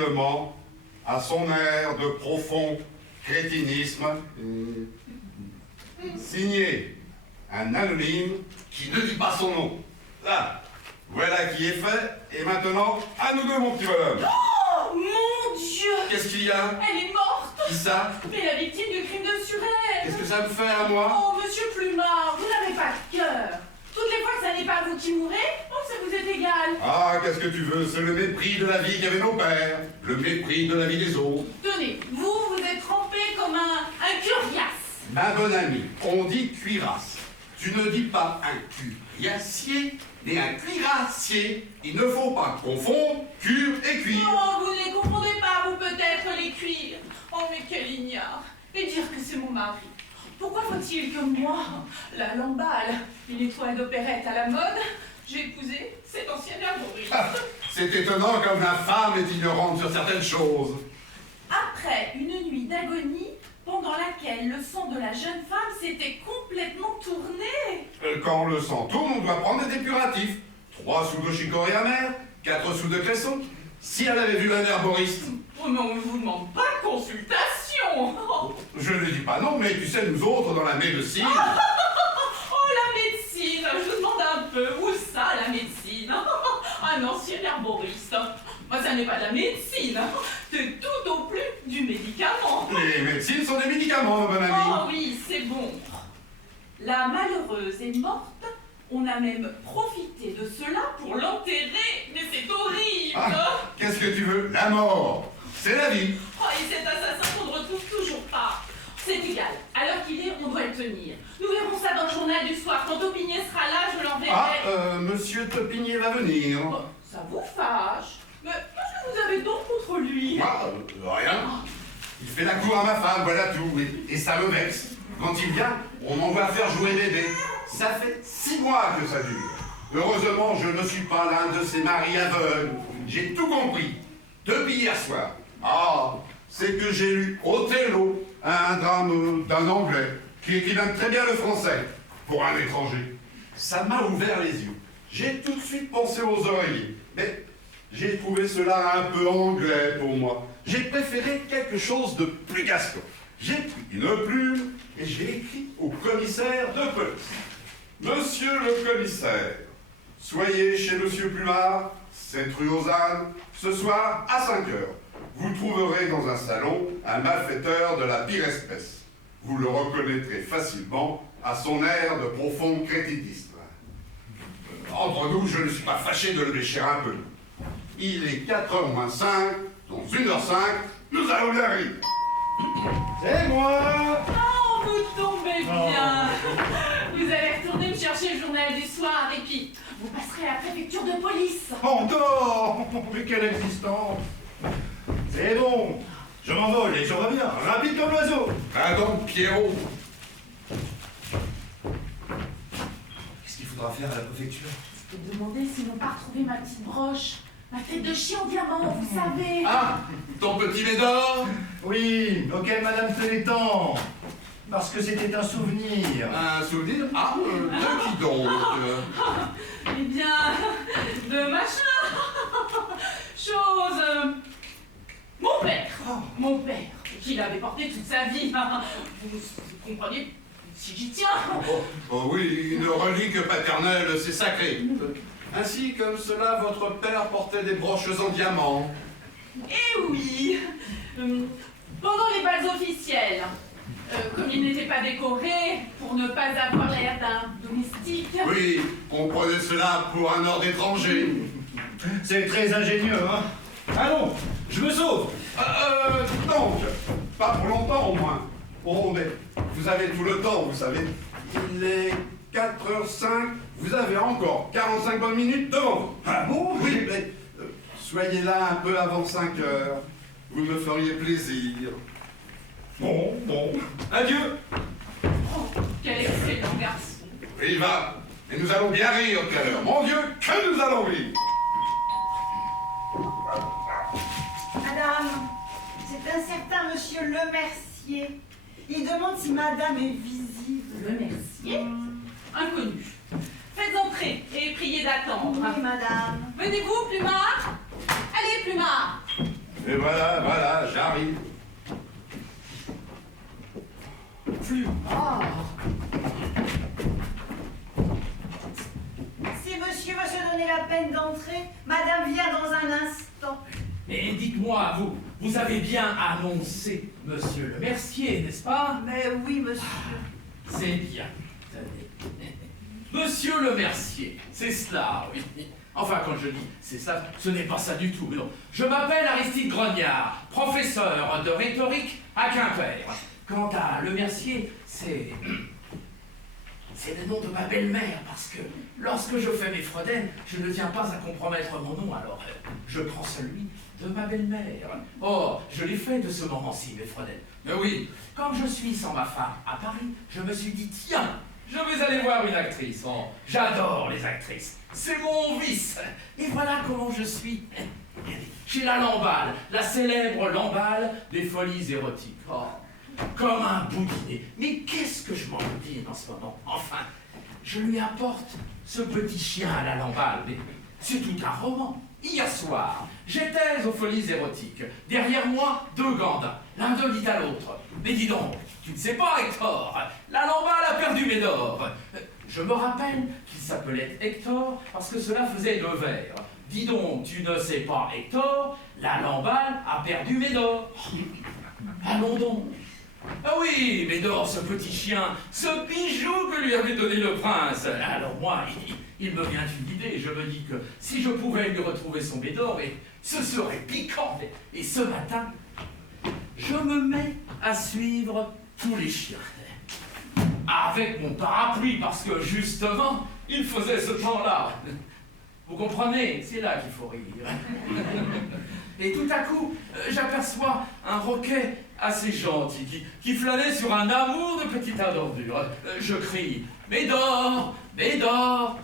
tranquillement, à son air de profond crétinisme, signé un anonyme qui ne dit pas son nom. Là, voilà qui est fait, et maintenant, à nous deux, mon petit bonhomme. Oh, mon Dieu! Qu'est-ce qu'il y a? Elle est morte! Qui ça? Mais la victime du crime de Suresnes! Qu'est-ce que ça me fait à moi? Oh, monsieur Plumard, vous n'avez pas de cœur! Toutes les fois que ça n'est pas vous qui mourrez, oh, ça vous est égal! Ah, qu'est-ce que tu veux? C'est le mépris de la vie qu'avaient nos pères, le mépris de la vie des autres. Tenez, vous êtes trempé comme un curiace! Ma bonne amie, on dit cuirasse. Tu ne dis pas un cuirassier, mais un cuirassier. Il ne faut pas confondre cure et cuir. Oh, vous ne les confondez pas, vous peut-être, les cuirs! Oh, mais quel ignare! Et dire que c'est mon mari! Pourquoi faut-il que moi, la lamballe, une étoile d'opérette à la mode, j'ai épousé cet ancien herboriste? Ah, c'est étonnant comme la femme est ignorante sur certaines choses. Après une nuit d'agonie, pendant laquelle le sang de la jeune femme s'était complètement tourné. Quand le sang tourne, on doit prendre des dépuratifs. 3 sous de chicorée amère, 4 sous de cresson. Si elle avait vu un herboriste. Oh, mais on ne vous demande pas de consultation. Je ne dis pas non, mais tu sais, nous autres, dans la médecine... Oh, la médecine! Je vous demande un peu, où ça, la médecine? Un ancien herboriste. Moi, ça n'est pas de la médecine. C'est tout au plus du médicament. Les médecines sont des médicaments, ma bonne amie. Oh oui, c'est bon. La malheureuse est morte. On a même profité de cela pour l'enterrer. Mais c'est horrible. Ah, qu'est-ce que tu veux? La mort, c'est la vie. Oh, et cet assassin qu'on ne retrouve toujours pas. C'est égal. À l'heure qu'il est, on doit le tenir. Nous verrons ça dans le journal du soir. Quand Topinier sera là, je l'enverrai. Ah, monsieur Topinier va venir. Oh, ça vous fâche. Mais qu'est-ce que vous avez donc contre lui? Ah, rien. Il fait la cour à ma femme, voilà tout. Et ça me vexe. Quand il vient, on m'envoie faire jouer bébé. Ça fait 6 mois que ça dure. Heureusement, je ne suis pas l'un de ces maris aveugles. J'ai tout compris. Depuis hier soir. Ah, c'est que j'ai lu Othello, un drame d'un Anglais, qui écrit même très bien le français, pour un étranger. Ça m'a ouvert les yeux. J'ai tout de suite pensé aux oreillers. Mais j'ai trouvé cela un peu anglais pour moi. J'ai préféré quelque chose de plus gascon. J'ai pris une plume et j'ai écrit au commissaire de police. Monsieur le commissaire, soyez chez Monsieur Plumard, 7 rue aux Ânes, ce soir à 5 heures. Vous trouverez dans un salon un malfaiteur de la pire espèce. Vous le reconnaîtrez facilement à son air de profond crétinisme. Entre nous, je ne suis pas fâché de le lécher un peu. Il est 4h moins 5, dans 1h05, nous allons bien rire. C'est moi! Oh, vous tombez bien. Vous allez retourner me chercher le journal du soir et puis vous passerez à la préfecture de police. Oh non! Mais quelle existence! C'est bon! Je m'envole et je reviens, rapide comme l'oiseau! Ah donc, Pierrot. Qu'est-ce qu'il faudra faire à la préfecture? Je peux demander s'ils n'ont pas retrouvé ma petite broche. Ma tête de chien en diamant, vous savez. Ah, ton petit Médor. Oui, auquel madame tenait tant! Parce que c'était un souvenir. Un souvenir? Ah, de qui donc? Eh bien, de machin. Chose. Mon père. Mon père, qui l'avait porté toute sa vie. Vous comprenez? Si j'y tiens. Oh oui, une relique paternelle, c'est sacré. Ainsi comme cela, votre père portait des broches en diamant. Eh oui. Pendant les balles officielles, comme il n'était pas décoré, pour ne pas avoir l'air d'un domestique. Oui, on prenait cela pour un ordre étranger. C'est très ingénieux, hein? Allons, je me sauve! Donc, pas pour longtemps au moins. Oh, mais vous avez tout le temps, vous savez. Il est 4h05, vous avez encore 45 bonnes minutes devant vous. Ah bon? Oui, mais soyez là un peu avant 5 heures. Vous me feriez plaisir. Bon. Adieu! Oh, quel excellent garçon. Il va. Et nous allons bien rire tout à l'heure. Mon Dieu, que nous allons rire. Madame, c'est un certain monsieur Lemercier. Il demande si madame est visible. Le Mercier, inconnu. Faites entrer et priez d'attendre. Oui, madame. Venez-vous, Plumard? Allez, Plumard. Et voilà, j'arrive. Flumard. Si monsieur veut se donner la peine d'entrer, madame vient dans un instant. Et dites-moi, vous avez bien annoncé Monsieur le Mercier, n'est-ce pas? Mais oui, monsieur. C'est bien. Tenez. Monsieur le Mercier, c'est cela, oui. Enfin, quand je dis c'est ça, ce n'est pas ça du tout, non. Je m'appelle Aristide Grognard, professeur de rhétorique à Quimper. Quant à le Mercier, c'est le nom de ma belle-mère, parce que lorsque je fais mes fredaines, je ne tiens pas à compromettre mon nom, alors je prends celui de ma belle-mère. Oh, je l'ai fait de ce moment-ci, mes fredaines. Mais oui, comme je suis sans ma femme à Paris, je me suis dit, tiens, je vais aller voir une actrice. Oh, j'adore les actrices. C'est mon vice. Et voilà comment je suis. Chez la Lamballe, la célèbre Lamballe des folies érotiques. Oh, comme un boudinet. Mais qu'est-ce que je m'en boudine en ce moment? Enfin, je lui apporte ce petit chien à la Lamballe. Mais c'est tout un roman. Hier soir, j'étais aux folies érotiques. Derrière moi, deux gandins. L'un d'eux dit à l'autre, mais dis donc, tu ne sais pas, Hector, la Lamballe a perdu Médor. Je me rappelle qu'il s'appelait Hector parce que cela faisait 2 vers. Dis donc, tu ne sais pas, Hector, la Lamballe a perdu Médor. Allons donc. Ah oui, Médor, ce petit chien, ce bijou que lui avait donné le prince. Alors moi, il me vient une idée. Je me dis que si je pouvais lui retrouver son Médor, et ce serait piquant. Et ce matin, je me mets à suivre tous les chiens. Avec mon parapluie, parce que justement, il faisait ce temps-là. Vous comprenez? C'est là qu'il faut rire. Et tout à coup, j'aperçois un roquet assez gentil qui flânait sur un amour de petite ordure. Je crie « Médor, Médor !»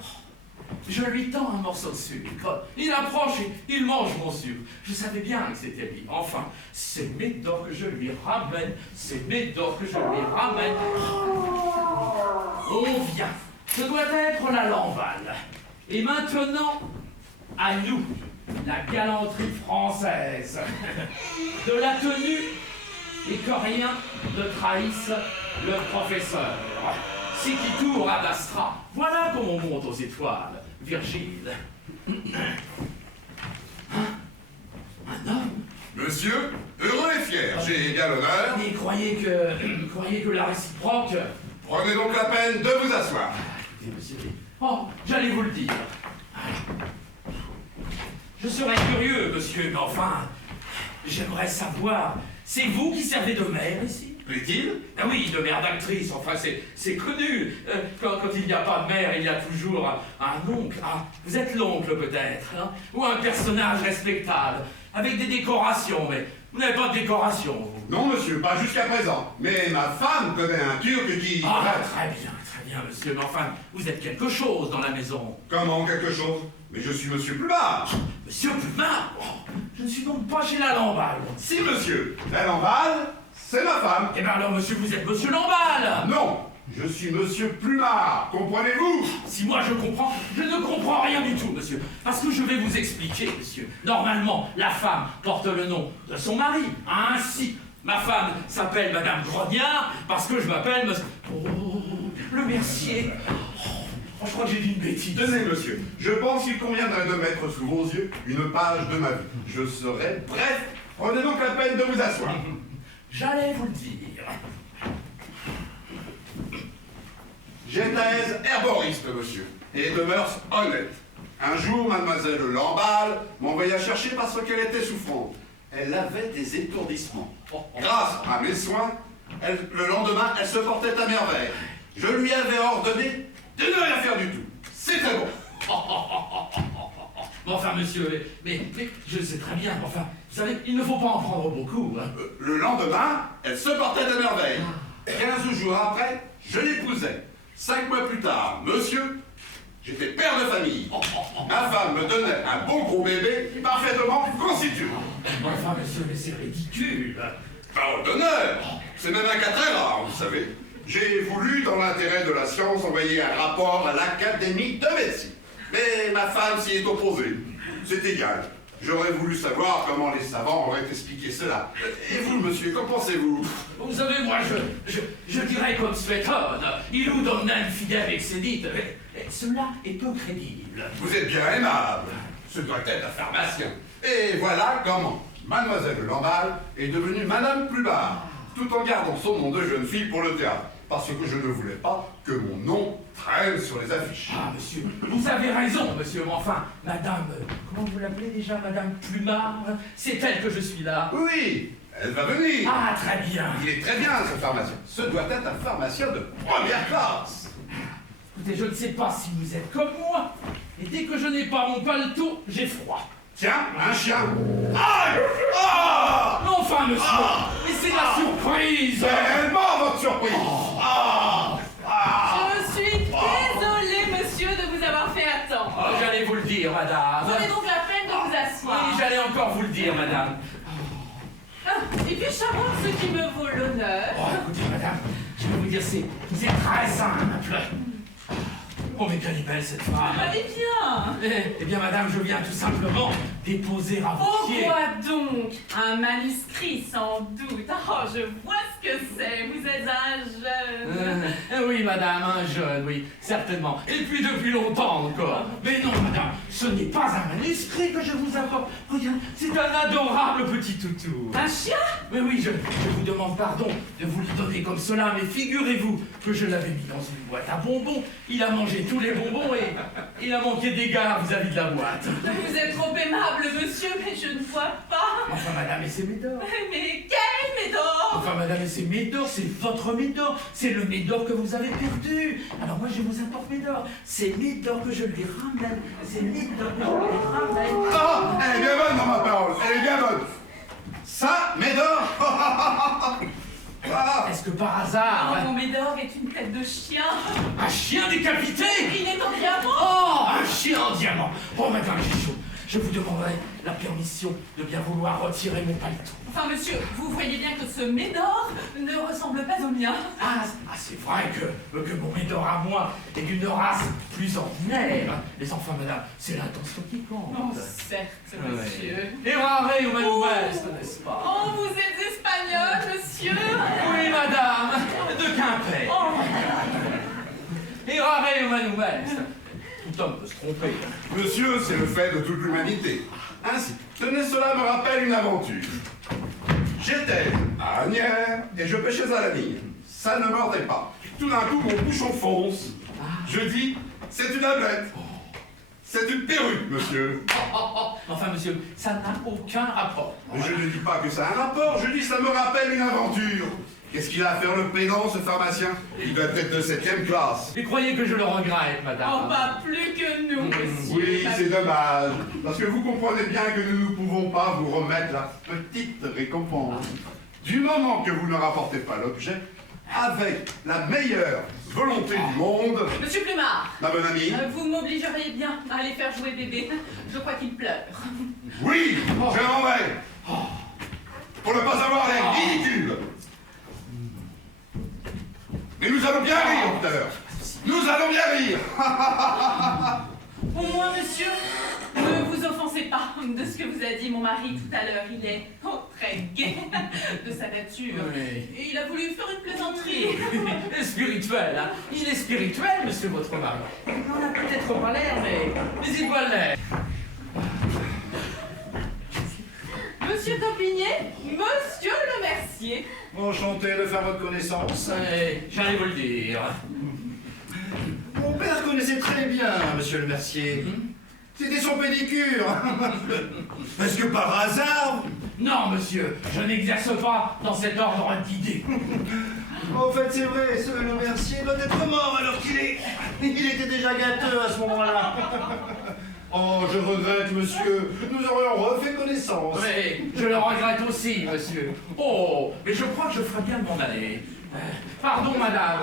Je lui tends un morceau de sucre. Il approche et il mange mon sucre. Je savais bien que c'était lui. Enfin, c'est Médor que je lui ramène. C'est Médor que je lui ramène. On vient. Ce doit être la Lamballe. Et maintenant, à nous, la galanterie française. De la tenue et que rien ne trahisse le professeur. C'est qui tourne à l'astra. Voilà comment on monte aux étoiles, Virgile. Un homme? Monsieur, heureux et fier, j'ai bien l'honneur. Mais croyez que la réciproque... Prenez donc la peine de vous asseoir. Écoutez, monsieur, oh, j'allais vous le dire. Je serais curieux, monsieur, mais enfin, j'aimerais savoir, c'est vous qui servez de mère ici? Plaît-il? Ah oui, de mère d'actrice, enfin c'est connu. Quand il n'y a pas de mère, il y a toujours un oncle. Ah, vous êtes l'oncle peut-être, hein? Ou un personnage respectable, avec des décorations, mais vous n'avez pas de décoration, vous. Non, monsieur, pas jusqu'à présent. Mais ma femme connaît un Turc qui... Ah, très bien, monsieur, mais enfin, vous êtes quelque chose dans la maison. Comment quelque chose? Mais je suis monsieur Plumard. Monsieur Plumard? Oh, je ne suis donc pas chez la Lamballe. Si, monsieur. La Lamballe, c'est ma femme. Eh bien alors, monsieur, vous êtes monsieur Lamballe. Non, je suis monsieur Plumard, comprenez-vous? Si moi je comprends, je ne comprends rien du tout, monsieur. Parce que je vais vous expliquer, monsieur. Normalement, la femme porte le nom de son mari. Ainsi, ma femme s'appelle Madame Grognard parce que je m'appelle monsieur... Oh, le Mercier. Oh, je crois que j'ai dit une bêtise. Tenez, monsieur, je pense qu'il conviendrait de mettre sous vos yeux une page de ma vie. Je serai bref. Prenez donc la peine de vous asseoir. J'allais vous le dire. J'étais herboriste, monsieur, et de mœurs honnêtes. Un jour, mademoiselle Lamballe m'envoya chercher parce qu'elle était souffrante. Elle avait des étourdissements. Grâce à mes soins, le lendemain, elle se portait à merveille. Je lui avais ordonné de ne rien faire du tout. C'était bon. Bon, enfin, monsieur, mais je sais très bien, enfin, vous savez, il ne faut pas en prendre beaucoup, hein. Le lendemain, elle se portait à merveille. 15 jours après, je l'épousai. 5 mois plus tard, monsieur, j'étais père de famille. Ma femme me donnait un bon gros bébé parfaitement constitué. Enfin, monsieur, mais c'est ridicule. Parole d'honneur. C'est même un cas très rare, vous savez. J'ai voulu, dans l'intérêt de la science, envoyer un rapport à l'Académie de médecine. Mais ma femme s'y est opposée. C'est égal. J'aurais voulu savoir comment les savants auraient expliqué cela. Et vous, monsieur, qu'en pensez-vous? Vous savez, moi, je dirais comme Suétone, illud omnem fidem exedit. Cela est peu crédible. Vous êtes bien aimable. Ce doit être un pharmacien. Et voilà comment Mademoiselle de Lamballe est devenue Madame Plumard, tout en gardant son nom de jeune fille pour le théâtre. Parce que je ne voulais pas que mon nom traîne sur les affiches. Ah, monsieur, vous avez raison, monsieur, mais enfin, madame, comment vous l'appelez déjà, madame Plumard? C'est elle que je suis là. Oui, elle va venir. Ah, très bien. Il est très bien, ce pharmacien. Ce doit être un pharmacien de première classe. Écoutez, je ne sais pas si vous êtes comme moi, et dès que je n'ai pas mon paletot, j'ai froid. Tiens, un chien. Aïe! Ah! Mais enfin, monsieur, mais c'est la surprise. C'est réellement votre surprise. Ah! Ah! Je suis désolée, monsieur, de vous avoir fait attendre. Oh, j'allais vous le dire, madame. Prenez donc la peine de vous asseoir. Oui, j'allais encore vous le dire, madame. Ah, et puis savoir ce qui me vaut l'honneur. Oh, écoutez, madame, je vais vous dire, c'est très simple. Oh, mais quelle est belle cette femme. Allez bien. Eh bien, madame, je viens tout simplement déposer à vos Oh, pieds. quoi donc? Un manuscrit, sans doute. Oh, je vois ce que c'est. Vous êtes un jeune. Oui, madame, un jeune, oui, certainement. Et puis depuis longtemps encore. Mais non, madame, ce n'est pas un manuscrit que je vous apporte. Regarde, c'est un adorable petit toutou. Un chien? Mais oui, je vous demande pardon de vous le donner comme cela, mais figurez-vous que je l'avais mis dans une boîte à bonbons. Il a mangé tous les bonbons et il a manqué d'égard vis-à-vis de la boîte. Vous êtes trop aimable, monsieur, mais je ne vois pas. Enfin, madame, et c'est Médor. Mais quel Médor? Enfin, madame, et c'est Médor, c'est votre Médor. C'est le Médor que vous avez perdu. Alors moi, je vous apporte Médor. C'est Médor que je lui ramène. C'est Médor que je lui ramène. Ah! Elle est bien bonne dans ma parole. Elle est bien bonne. Ça, Médor. Ah! Est-ce que par hasard, Mon Médor est une tête de chien. un chien décapité? Il est en diamant. Oh, un chien en diamant. Oh, madame, j'ai chaud. Je vous demanderai la permission de bien vouloir retirer mon paletot. Enfin, monsieur, vous voyez bien que ce Médor ne ressemble pas au mien. Ah, c'est vrai que mon Médor à moi est d'une race plus ordinaire. Les enfants, madame, c'est l'intention qui compte. Oh, certes, monsieur. Et rare ou manifeste, n'est-ce pas? Oh, vous êtes espagnol, monsieur. Oui, madame, de Quimper. Oh, Et rare ou manifeste. Tout homme peut se tromper. Monsieur, c'est le fait de toute l'humanité. Ainsi, tenez, cela me rappelle une aventure. J'étais à Agnières et je pêchais à la ligne. Ça ne mordait pas. Tout d'un coup, mon bouchon fonce. Je dis, c'est une ablette. C'est une perruque, monsieur. Enfin, monsieur, ça n'a aucun rapport. Mais je ne dis pas que ça a un rapport, je dis ça me rappelle une aventure. Qu'est-ce qu'il a à faire le pédant, ce pharmacien? Il doit être de 7e classe. Et croyez que je le regrette, madame. oh, pas plus que nous, monsieur. Oui, c'est dommage. Parce que vous comprenez bien que nous ne pouvons pas vous remettre la petite récompense. Du moment que vous ne rapportez pas l'objet, avec la meilleure volonté du monde, Monsieur Plumard, ma bonne amie. vous m'obligeriez bien à aller faire jouer bébé. Je crois qu'il pleure. Oui, je m'en vais. Pour ne pas avoir l'air ridicule. Mais nous allons bien rire tout à l'heure. Nous allons bien rire. Au moins, monsieur, ne vous offensez pas de ce que vous a dit mon mari tout à l'heure. Il est très gai de sa nature. Oui. Et il a voulu faire une plaisanterie. Il est spirituel, hein. Il est spirituel, monsieur votre mari. Il n'en a peut-être pas l'air, mais il doit l'être. Monsieur Topinier, monsieur le Mercier. Enchanté de faire votre connaissance. J'allais vous le dire. Mon père connaissait très bien monsieur le Mercier. C'était son pédicure. Est-ce que par hasard? Non, monsieur, je n'exerce pas dans cet ordre d'idées. En fait, c'est vrai, ce le Mercier doit être mort alors il était déjà gâteux à ce moment-là. Oh, je regrette, monsieur. Nous aurions refait connaissance. Oui, je le regrette aussi, monsieur. Oh, mais je crois que je ferais bien de m'en aller. Pardon, madame.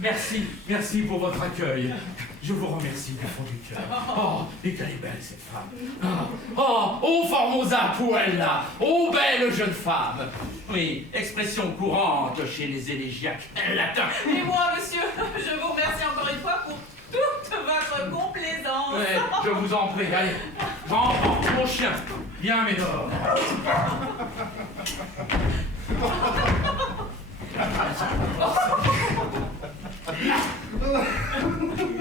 Merci pour votre accueil. Je vous remercie du fond du cœur. Oh, et qu'elle est belle, cette femme. Oh, Formosa Puella. Oh, belle jeune femme. Oui, expression courante chez les élégiaques latins. Et moi, monsieur, je vous remercie encore une fois pour toute votre complaisance. Ouais, je vous en prie, allez, Prends, mon chien. Viens, Médor.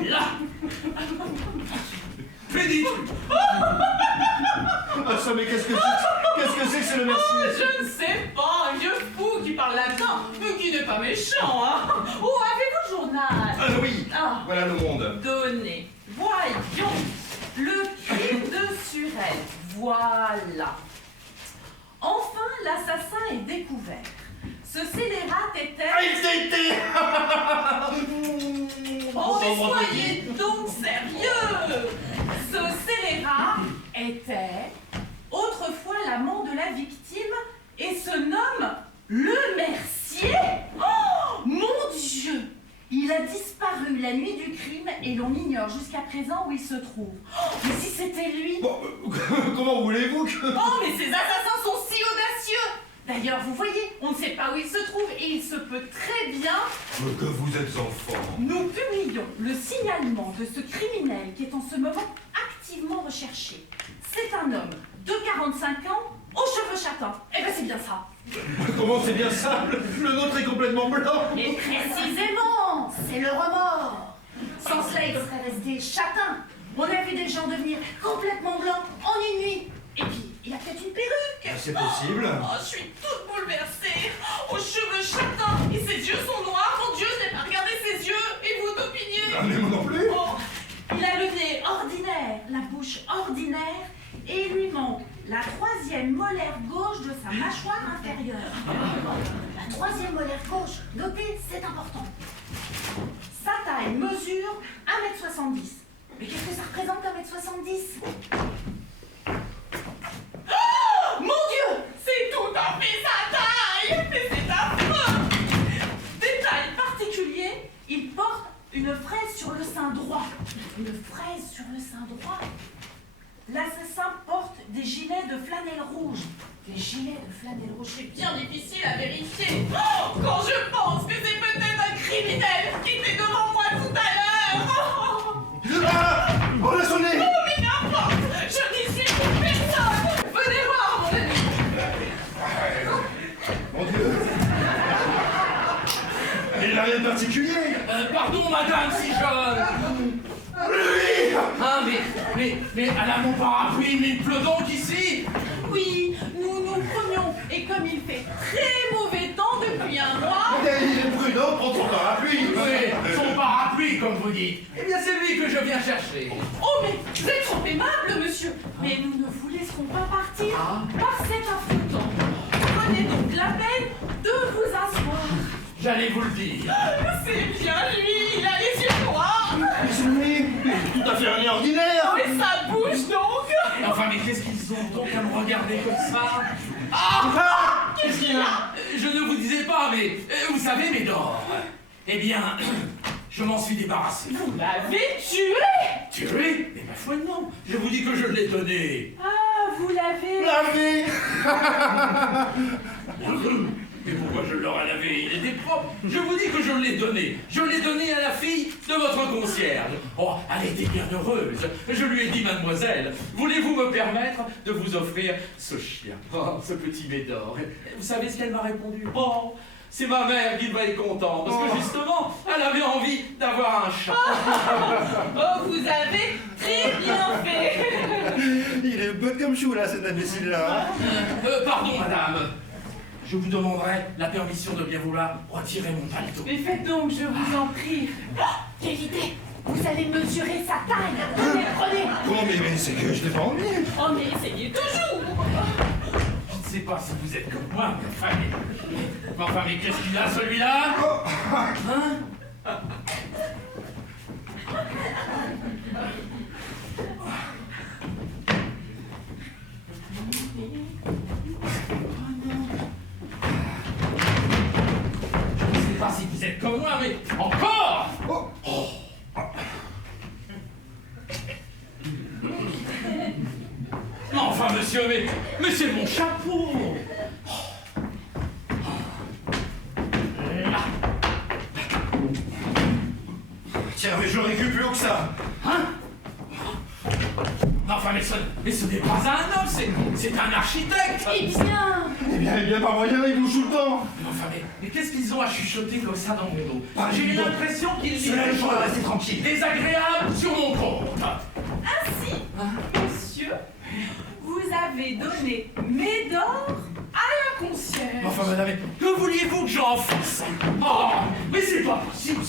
Là. Pédit. Ah, ça, mais qu'est-ce que c'est que ce Le Mercier? Je ne sais pas, un vieux fou qui parle latin, mais qui n'est pas méchant, hein. Oh, avez-vous le journal? Ah oui, Ah. voilà Le Monde. Donnez. Voyons. Le crime de Surette. Voilà. Enfin, l'assassin est découvert. Ce scélérat était... Ah, il était. Oh, mais soyez donc sérieux! Ce scélérat était autrefois l'amant de la victime et se nomme Le Mercier. Oh, mon Dieu! Il a disparu la nuit du crime et l'on ignore jusqu'à présent où il se trouve. Oh, mais si c'était lui! Bon, comment voulez-vous que... Oh, mais ces assassins sont si audacieux! D'ailleurs, vous voyez, on ne sait pas où il se trouve et il se peut très bien... Que vous êtes enfant. Nous publions le signalement de ce criminel qui est en ce moment activement recherché. C'est un homme de 45 ans, aux cheveux châtains. Eh ben c'est bien ça. Comment c'est bien ça? Le nôtre est complètement blanc. Et précisément, c'est le remords. Sans cela, il serait resté châtain. On a vu des gens devenir complètement blancs en une nuit. Et puis, il a peut-être une perruque. C'est possible. Oh, je suis toute bouleversée. Aux cheveux châtains. Et ses yeux sont noirs. Mon Dieu, je n'ai pas regardé ses yeux. Et vous d'opinion. Ah, mais moi non plus. Oh, il a le nez ordinaire, la bouche ordinaire, et il lui manque la troisième molaire gauche de sa mâchoire inférieure. La troisième molaire gauche, notez, c'est important. Sa taille mesure 1,70 m. Mais qu'est-ce que ça représente 1,70 m? Oh, mon Dieu, c'est tout à fait sa taille. Mais c'est affreux. Détail particulier, il porte une fraise sur le sein droit. Une fraise sur le sein droit. L'assassin porte des gilets de flanelle rouge. Des gilets de flanelle rouge, c'est bien difficile à vérifier. Oh, quand je pense que c'est peut-être un criminel qui était devant moi tout à l'heure. Ah, on l'a sonné. Oh, mais n'importe, je n'y suis pour personne. Venez voir, mon ami. Mon Dieu. Il n'a rien de particulier. Pardon, madame, si jeune. Lui. Ah, mais elle a mon parapluie, mais il pleut donc ici. Oui, nous nous prenions, et comme il fait très mauvais temps depuis un mois... Il est prudent, prends ton parapluie. Oui, son parapluie, comme vous dites. Eh bien, c'est lui que je viens chercher. Oh, mais vous êtes trop aimable, monsieur. Mais nous ne vous laisserons pas partir par cet affreux temps. Prenez donc la peine de vous asseoir. J'allais vous le dire. C'est bien lui, il a les yeux noirs. Mais c'est lui. Tout à fait un nez ordinaire. Mais ça bouge donc. Enfin, mais qu'est-ce qu'ils ont donc à me regarder comme ça? Ah! Qu'est-ce qu'il a? Je ne vous disais pas, mais vous savez, Médor. Eh bien, je m'en suis débarrassé. Vous l'avez tué. Tué? Mais ma foi, non. Je vous dis que je l'ai donné. Ah, vous l'avez... Lavé. Mais pourquoi je l'aurais lavé? Il était propre. Je vous dis que je l'ai donné. Je l'ai donné à la fille de votre concierge. Oh, elle était bien heureuse. Je lui ai dit, mademoiselle, voulez-vous me permettre de vous offrir ce chien? Oh, ce petit Médor. Vous savez ce qu'elle m'a répondu? Oh, c'est ma mère qui va être contente. Parce que justement, elle avait envie d'avoir un chat. Oh, vous avez très bien fait. Il est bête comme chou là, cet imbécile-là. Pardon, madame. Je vous demanderai la permission de bien vouloir retirer mon paletot. Mais faites donc, je vous en prie. Oh, quelle idée! Vous allez mesurer sa taille. Tenez, prenez. Comment, mais c'est que je l'ai pas envie. Oh, mais essayez toujours. Je ne sais pas si vous êtes comme moi, mais enfin, mais qu'est-ce qu'il a, celui-là? Hein? Je ne sais pas si vous êtes comme moi, mais encore! Enfin, monsieur, mais c'est mon chapeau! Là. Tiens, mais je récupère plus haut que ça. Hein? Enfin, mais ce n'est pas un homme, c'est un architecte. Eh bien, Eh bien, par moyen, il bouge tout le temps. Enfin, mais qu'est-ce qu'ils ont à chuchoter comme ça dans mon dos? J'ai l'impression qu'ils disent Cela des le choses choix, restez tranquille. désagréables sur mon compte. ainsi, monsieur, vous avez donné Médor à la concierge. Enfin, madame, que vouliez-vous que j'en fasse? Oh, mais c'est pas possible.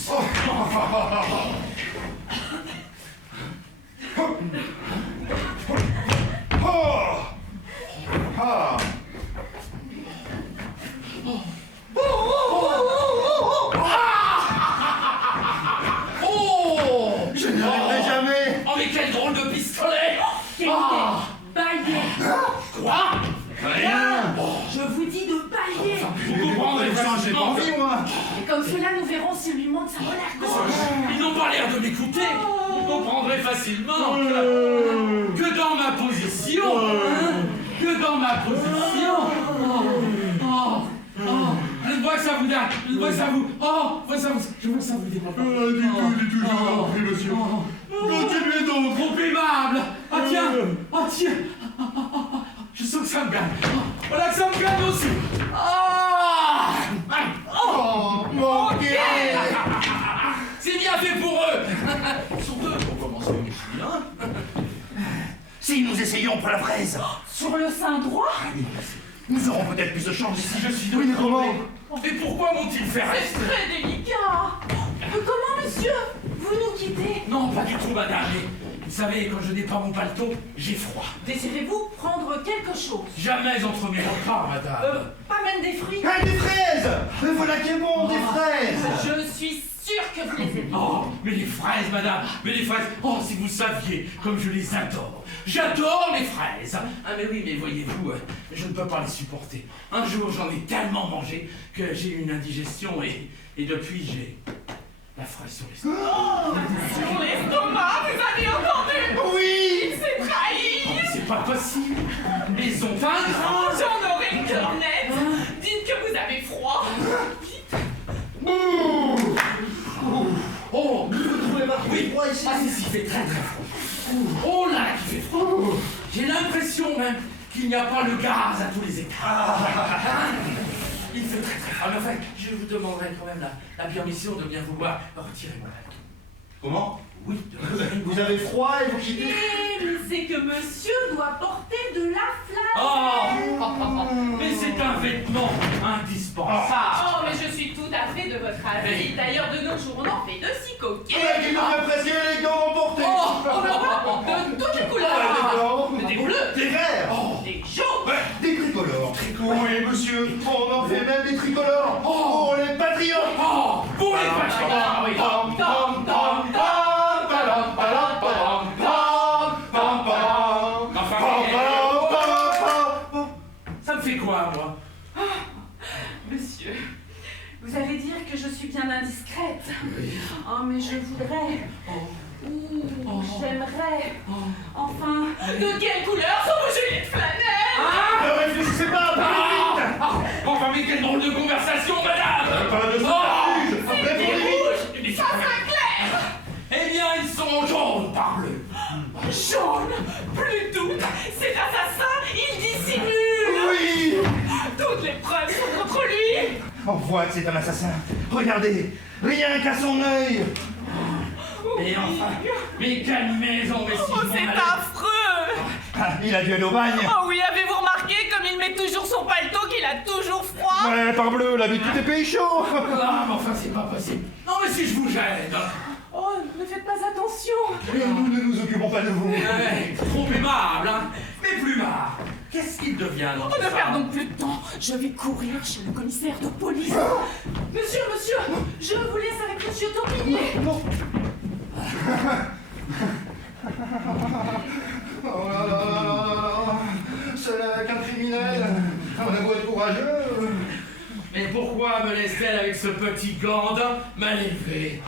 Oh, Je n'y arriverai jamais. oh, mais quel drôle de pistolet! Quel baillet. Quoi? Rien. Je vous dis de bailler. Vous comprendrez J'ai pas facilement. envie, moi. Et comme cela, nous verrons s'il lui manque sa molaire gauche. Ils n'ont pas l'air de m'écouter. Vous comprendrez facilement que dans ma position, je vois que ça vous donne, je vois que ça vous, je vois que ça vous dérange. Du tout, je vous en prie, monsieur. Continuez donc. Trop aimable. Ah tiens, je sens que ça me gagne. Voilà que ça me gagne aussi. Oh, mon Dieu. C'est bien fait pour eux. Sur deux pour commencer ici, hein. Si nous essayons pour la fraise, Sur le sein droit. nous aurons peut-être plus de chance. Si je suis Oui, mais comment? Et pourquoi m'ont-ils fait C'est rester? très délicat. Comment, monsieur, vous nous quittez? Non, pas du tout, madame. Mais vous savez, quand je n'ai pas mon paletot, j'ai froid. Désirez-vous prendre quelque chose? Jamais entre mes repas, madame. Pas même des fruits? Ah, des fraises. Mais voilà qui est bon, des fraises. Je suis sûre que vous les aimez. Oh, mais les fraises, madame, mais les fraises, oh, si vous saviez comme je les adore. J'adore les fraises. Ah, mais oui, mais voyez-vous, je ne peux pas les supporter. Un jour, j'en ai tellement mangé que j'ai eu une indigestion et depuis, j'ai la fraise sur l'estomac. Sur l'estomac, vous avez entendu? Oui. Il s'est trahi. Oh, c'est pas possible. Ils ont un grand. J'en aurai le cœur net. Dites que vous avez froid. Oh, Vous trouvez pas trop froid ici? ah, si, il fait très très froid. Oh là, qu'il fait froid. J'ai l'impression même qu'il n'y a pas le gaz à tous les étages. Il fait très très froid. Mais enfin, je vous demanderai quand même la permission de bien vouloir retirer mon paletot. Comment? Oui, de retirer mon Vous avez froid et vous quittez? Mais c'est que monsieur doit porter de la flamme. Oh, mais c'est un vêtement indispensable. Oh, mais je suis tout à fait de votre avis. D'ailleurs, de nos jours, on en fait de si coquets. Qui devrait presque élégant emporté. De toutes les Des couleurs. blancs, Des bleus. des verts, Des jaunes. des tricolores. Oui, monsieur, on en fait même des tricolores. Oh, les patriotes. Oh, pour les patriotes. Ah oui. Pam, pam, pam, pam, palam, palam, palam, pam, pam, pam, Enfin, pam, palam, palam, pam. ça me fait quoi, moi? Monsieur, vous allez dire que je suis bien indiscrète. Oh, mais je voudrais. J'aimerais. Enfin, de quelle couleur sont vos gilets de flanelle? Ne réfléchissez pas, Enfin, mais quelle drôle de conversation, madame! pas de subterfuge. Après, pour les vies. Mais Ça, c'est clair. eh bien, ils sont jaunes, parbleu! Jaune, plus de doute, c'est l'assassin, il dissimule. Oui. Toutes les preuves sont contre lui. On voit que c'est un assassin. Regardez, rien qu'à son œil. Et enfin, mais quelle maison, mais si Oh, je m'en c'est allais- affreux. Ah, il a dû aller au bagne. Oh oui, avez-vous remarqué comme il met toujours son paletot, qu'il a toujours froid? Ouais, parbleu, la vie de tous tes pays chauds. Ah, mais enfin, c'est pas possible. Non, mais si je vous gêne. Oh, ne faites pas attention. Et nous ne nous occupons pas de vous. Ouais, trop aimable, hein. Mais plus marre. Qu'est-ce qu'il devient, notre Oh, ne femme? perdons plus de temps. Je vais courir chez le commissaire de police. Monsieur, je vous laisse avec monsieur Taupinier. Non. Oh là là là là là. Seul avec un criminel. On a beau être courageux. Mais pourquoi me laisse-t-elle avec ce petit gandin mal élevé?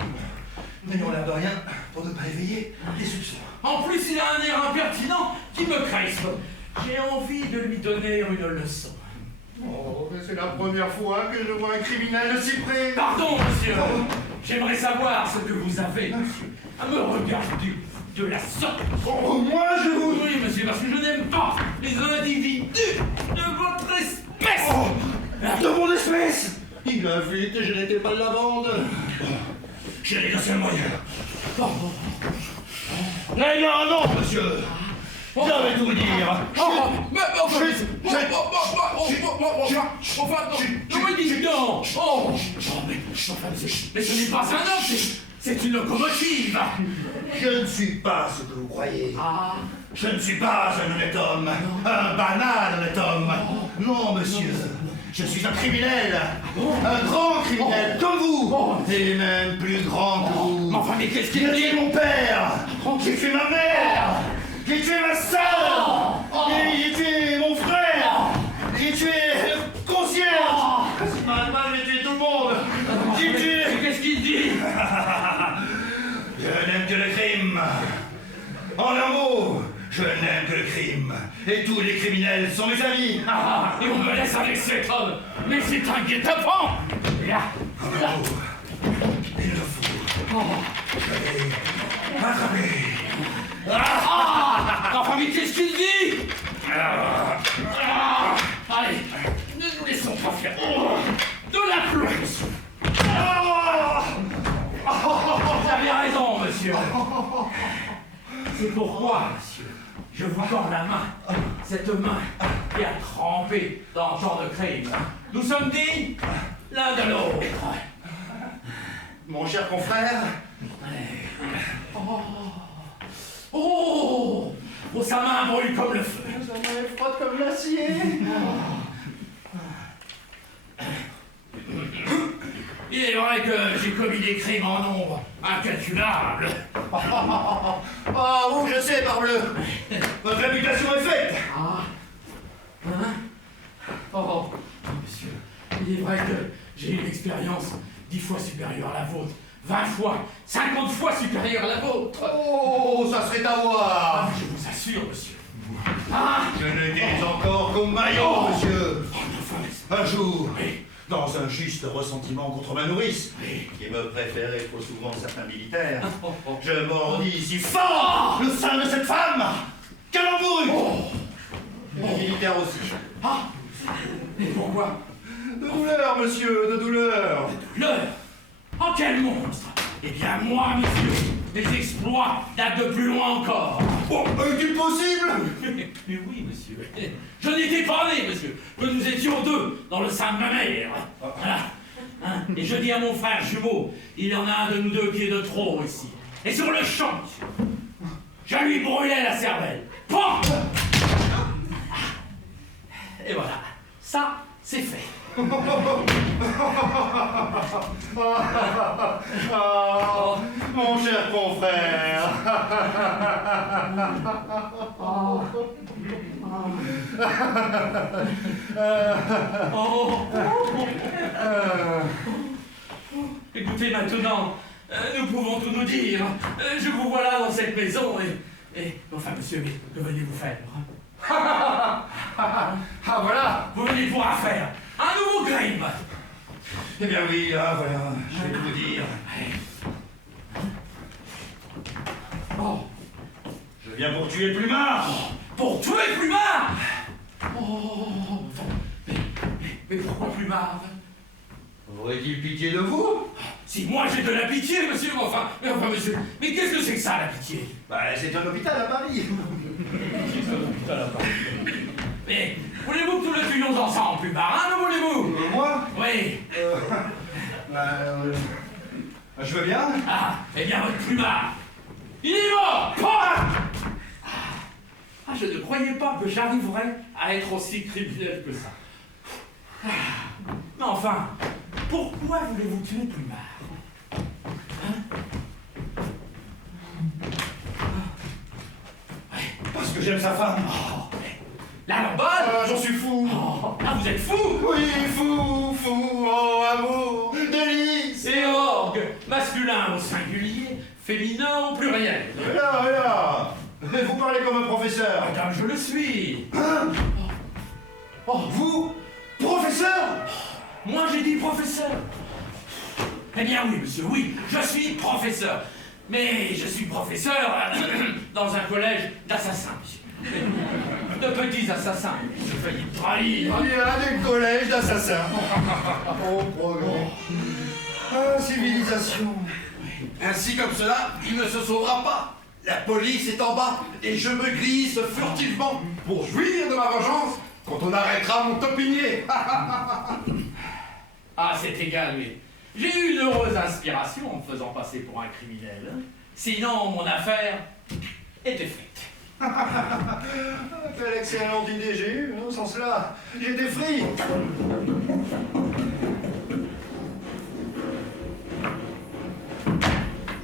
N'ayons l'air de rien pour ne pas éveiller les soupçons. En plus, il a un air impertinent qui me crispe. J'ai envie de lui donner une leçon. Oh, mais c'est la première fois que je vois un criminel de si près. Pardon, monsieur. J'aimerais savoir ce que vous avez, monsieur, à me regarder. de la sorte. Oh, moi, je vous... Oui, monsieur, parce que je n'aime pas les individus de votre espèce. Oh, de mon espèce! Il a vite et je n'étais pas de la bande. J'ai les seul moyen. Mais non, non, monsieur. Je vais tout vous dire. Mais enfin, dis donc. Mais ce n'est pas un homme, c'est une locomotive. Je ne suis pas ce que vous croyez. Ah. Je ne suis pas un honnête homme, un banal honnête homme. Non, monsieur. Je suis un criminel, un grand criminel, comme vous, et même plus grand que vous. Enfin, mais qu'est-ce qu'il J'ai dit? tué mon père, j'ai tué ma mère, j'ai tué ma sœur, j'ai tué mon frère, j'ai tué le concierge. Maintenant, j'ai tué tout le monde. J'ai tué... Qu'est-ce qu'il dit? Je n'aime que le crime. En un mot, je n'aime que le crime. Et tous les criminels sont mes amis. Ah, et on me laisse avec cet homme. Mais c'est un guet-apens. Là. En un mot, il le faut. Attrapez. Enfin, mais qu'est-ce qu'il dit? Allez, ne nous laissons pas faire de la plonge. Vous avez raison, monsieur. C'est pourquoi, monsieur, je vous tends la main. Cette main qui a trempé dans tant de crimes. Nous sommes dignes l'un de l'autre. Mon cher confrère, Oh, sa main brûle comme le feu. sa main est froide comme l'acier. Il est vrai que j'ai commis des crimes en nombre incalculable. Ah, vous, je sais, parbleu. Votre réputation est faite. Ah. Hein? Oh, monsieur, il est vrai que j'ai une expérience 10 fois supérieure à la vôtre, 20 fois, 50 fois supérieure à la vôtre. Oh, ça serait à voir. Je vous assure, monsieur. Ah. Je n'étais encore qu'au maillot, monsieur. Oh, enfin, Un jour, oui. dans un juste ressentiment contre ma nourrice, Oui. qui me préférait trop souvent certains militaires, je mordis si fort le sein de cette femme qu'elle en mourut. Les militaires aussi. Ah. Et pourquoi? De douleur, monsieur, de douleur. L'heure. Oh, quel monstre! Eh bien, moi, monsieur, mes exploits datent de plus loin encore. Oh, est-il possible? Mais oui, monsieur. Je n'étais pas né, monsieur, que nous étions deux dans le sein de ma mère. Voilà. Hein? Et je dis à mon frère jumeau, il y en a un de nous deux qui est de trop ici. Et sur le champ, monsieur, je lui brûlais la cervelle. Pan! Et voilà, ça, c'est fait. Ah, mon cher confrère. Écoutez maintenant, nous pouvons tout nous dire. Je vous vois là dans cette maison et enfin monsieur, mais que venez-vous faire? Ah, voilà. Vous venez pour affaire un nouveau crime. Eh bien oui, ah, voilà, je vais vous dire. Oh, Je viens pour tuer Plumard. pour tuer Plumard. Oh, mais pourquoi Plumard? Aurait-il pitié de vous? Si moi j'ai de la pitié, monsieur, mais enfin monsieur, mais qu'est-ce que c'est que ça, la pitié? Bah, c'est un hôpital à Paris. Mais voulez-vous que nous le tuions ensemble, Plumard, hein, ne voulez-vous? Moi? Oui. Je veux bien. Ah, eh bien, votre Plumard, il est mort! Pas ah, je ne croyais pas que j'arriverais à être aussi criminel que ça. Ah, mais enfin, pourquoi voulez-vous tuer Plumard? Parce que j'aime sa femme. Oh, la lambade? J'en suis fou. Oh, ah, vous êtes fou? Oui, fou, oh, amour, délice. Et orgue, masculin au singulier, féminin au pluriel. Et là. Vous parlez comme un professeur. Madame, je le suis. Hein? Oh, Vous, professeur? moi j'ai dit professeur. Eh bien oui, monsieur, oui, je suis professeur. Mais je suis professeur dans un collège d'assassins, monsieur. De petits assassins. J'ai failli me trahir. Il y a des collèges d'assassins. Oh, progrès. Ah, civilisation. Ainsi comme cela, il ne se sauvera pas. La police est en bas et je me glisse furtivement pour jouir de ma vengeance quand on arrêtera mon topinier. Ah, c'est égal, mais j'ai eu une heureuse inspiration en me faisant passer pour un criminel. Sinon, mon affaire était faite. Quelle excellente idée j'ai eue, hein, sans cela, j'étais free.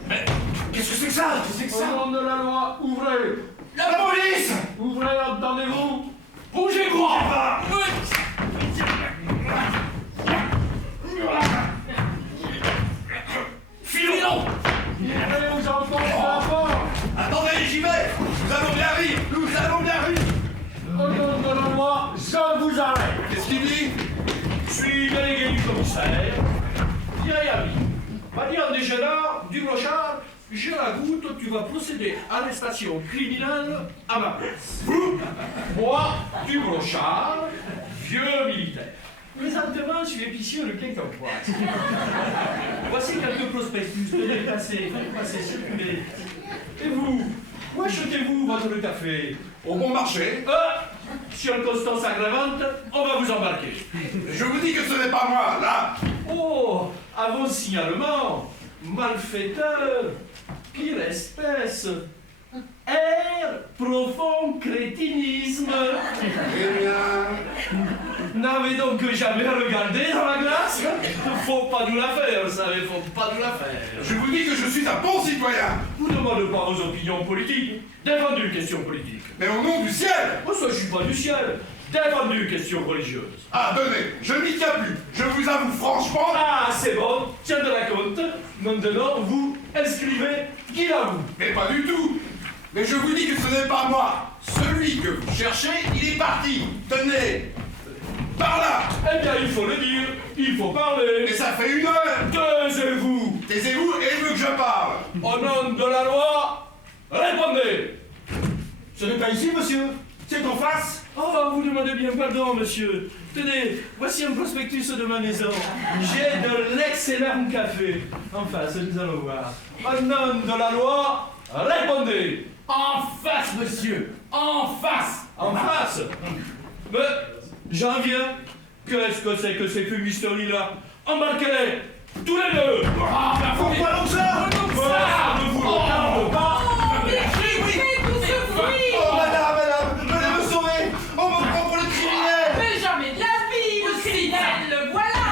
Mais qu'est-ce que c'est que ça? Qu'est-ce que c'est que ça? Au nom de la loi, ouvrez! La police! Ouvrez, entendez-vous? Bougez-moi! Filons! Ouvrez, vous entendez la porte! Attendez, j'y vais! Nous allons bien rire! Nous allons bien rire! Au nom de la loi, je vous arrête! Qu'est-ce qu'il dit? Je suis délégué du commissaire. Viens, ami. Va dire des gendarmes, du brochard, j'ai la goutte, tu vas procéder à l'arrestation criminelle à ma place. Moi, du brochard, vieux militaire. Présentement, je suis épicier de Quincampoix. Voici quelques prospectus, tenez, passez, faites passer, circuler. Et vous, où achetez-vous votre café? Au bon marché. Circonstance aggravante, on va vous embarquer. Je vous dis que ce n'est pas moi, là! Oh, à vos signalements, malfaiteur, pire espèce, air, profond crétinisme. Eh bien... N'avez donc jamais regardé dans la glace? Faut pas nous la faire, vous savez, faut pas nous la faire. Je vous dis que je suis un bon citoyen! Vous demandez pas vos opinions politiques, défendez une question politique. Mais au nom du ciel! Moi, ça, je suis pas du ciel, défendez une question religieuse. Ah, donnez, je n'y tiens plus! Je vous avoue franchement... Ah, c'est bon, tiens de la compte. Maintenant, vous inscrivez qui à vous. Mais pas du tout! Mais je vous dis que ce n'est pas moi! Celui que vous cherchez, il est parti! Tenez! Par là! Eh bien, il faut le dire, il faut parler. Et ça fait 1 heure! Taisez-vous. Taisez-vous et il veut que je parle! Au nom de la loi, répondez. Ce n'est pas ici, monsieur. C'est en face. Oh, vous demandez bien pardon, monsieur. Tenez, voici un prospectus de ma maison. J'ai de l'excellent café. En face, nous allons voir. Au nom de la loi, répondez. En face, monsieur! En face! En face. Mais, j'en viens. Qu'est-ce que c'est que ces fumisteries-là? Embarquez-les, tous les deux. Ah, ben Pourquoi donc ça? Voilà, ne vous regarde pas. Mais tout ce bruit! Oh, madame, venez me sauver. On me prend pour le criminel. Mais jamais de la vie, le criminel, le voilà!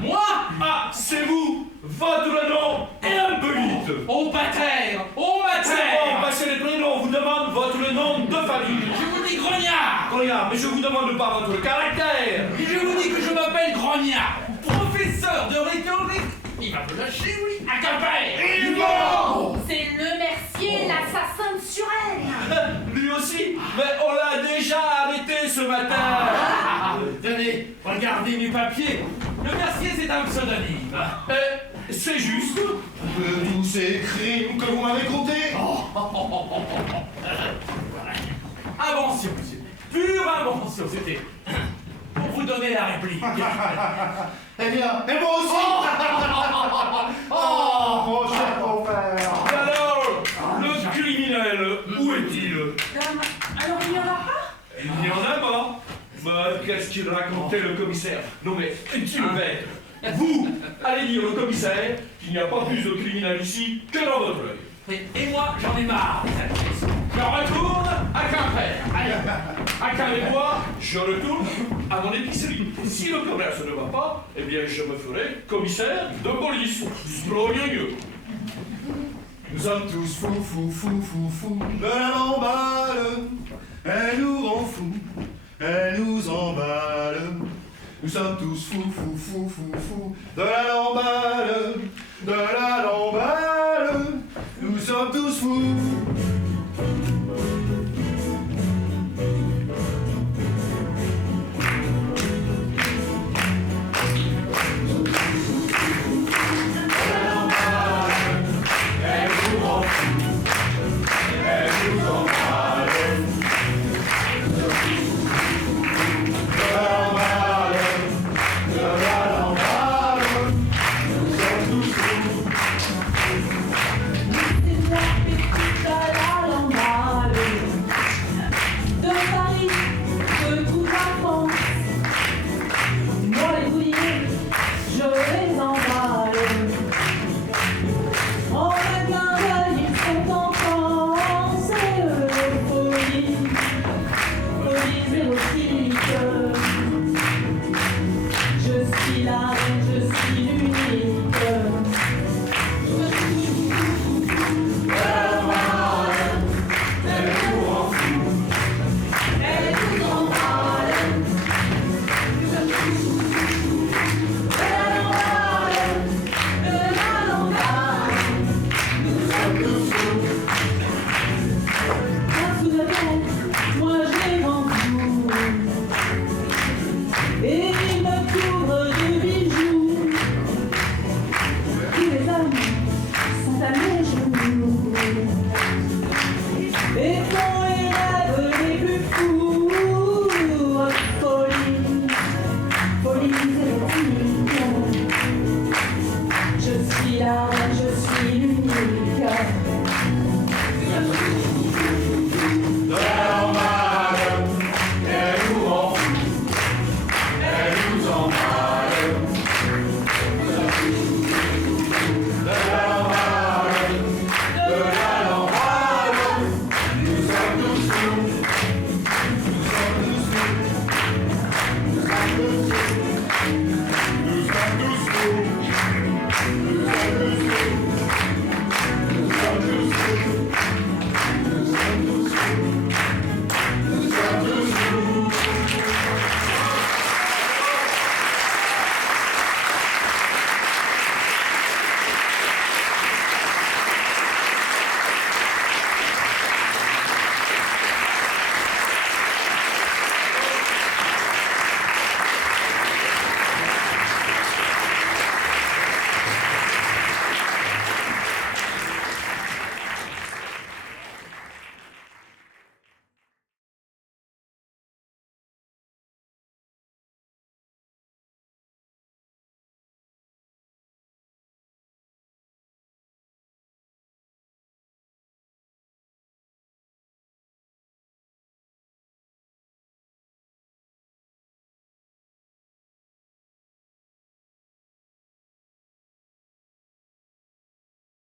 Moi? Ah, c'est vous. Votre nom et un peu vite. Au pater! Au C'est bon, mater! passez les prénoms, on vous demande votre nom de famille. Je vous dis grognard! Grognard, mais je vous demande pas votre caractère. Et je vous dis que je m'appelle Grognard, professeur de rhétorique. Il va me lâcher, oui, à Quimper. Non! C'est le Mercier, l'assassin de Suresnes! Lui aussi, mais on l'a déjà arrêté ce matin. Tenez, regardez mes papiers. Le Mercier, c'est un pseudonyme. C'est juste. De tous ces crimes que vous m'avez comptés. Invention, monsieur. Pure invention, c'était pour vous donner la réplique. Eh bien, et moi aussi. Oh, mon cher confrère. Et alors, le criminel, où est-il? Alors il n'y en a pas? Il n'y en a pas. Mais qu'est-ce qu'il racontait le commissaire? Non mais, est-il bête? Vous allez dire au commissaire qu'il n'y a pas plus de criminels ici que dans votre œil. Et moi, j'en ai marre de cette pièce. Je retourne à Quimper. Allez, À Calais-Bois, je retourne à mon épicerie. Si le commerce ne va pas, eh bien je me ferai commissaire de police. Splognogneux. Nous sommes tous fous de la lamballe. Elle nous rend fous, elle nous emballe. Nous sommes tous fous de la lamballe, de la lamballe. Nous sommes tous fous. Elle aussi nul